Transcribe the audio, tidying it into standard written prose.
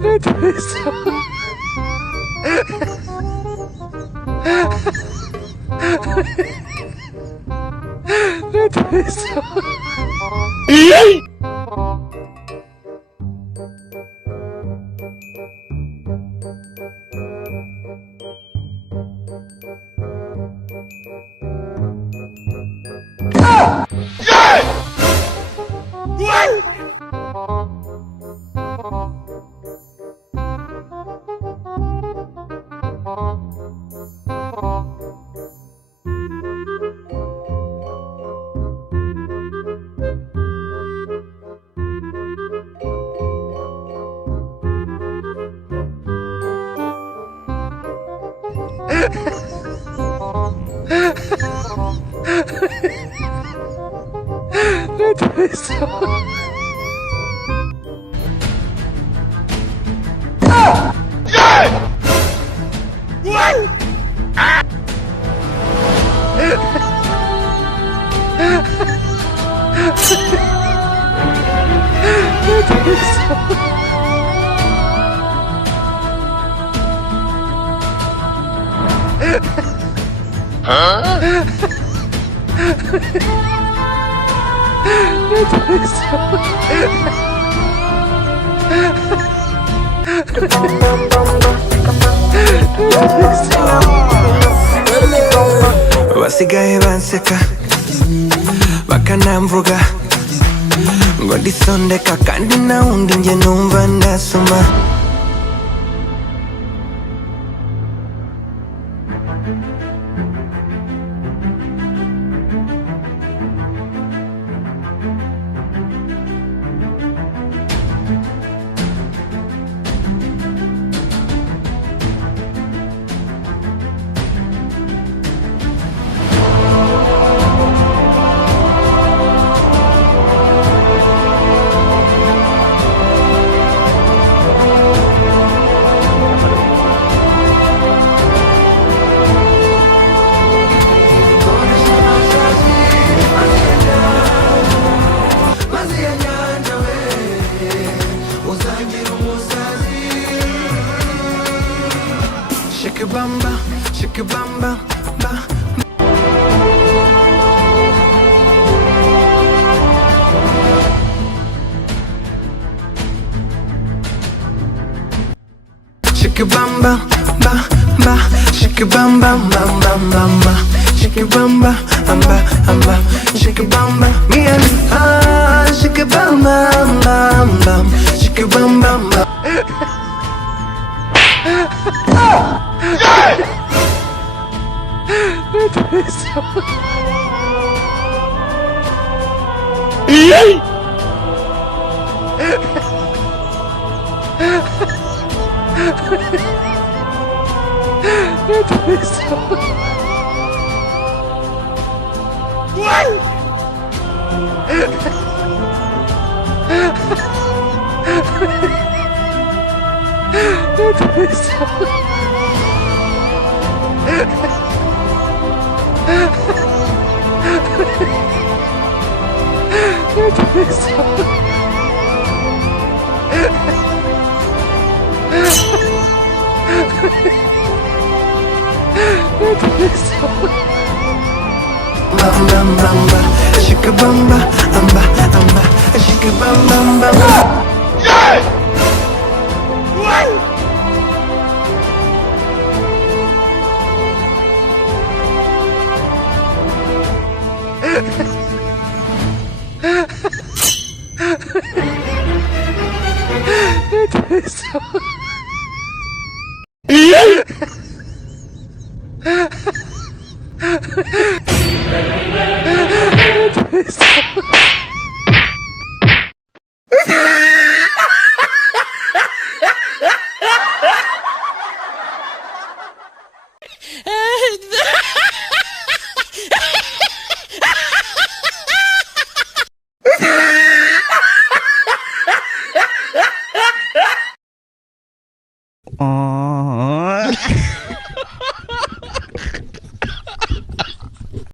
Nudaseka. Basigaye banseka bakanamvuga ngo ndisondeka kandi nawundi njye numva ndasoma. Shake your bamba, shake your bamba, ba. Shake your bamba, ba, ba. Shake your bamba, bam, bam, bam, ba. Shake your bamba, amba, amba. Shake your bamba, me and shake your bamba, bam, bam. Shake your bamba, bam. Bamba, bamba, shake a bamba, amba, amba, shake a bamba, bamba. อ๋อ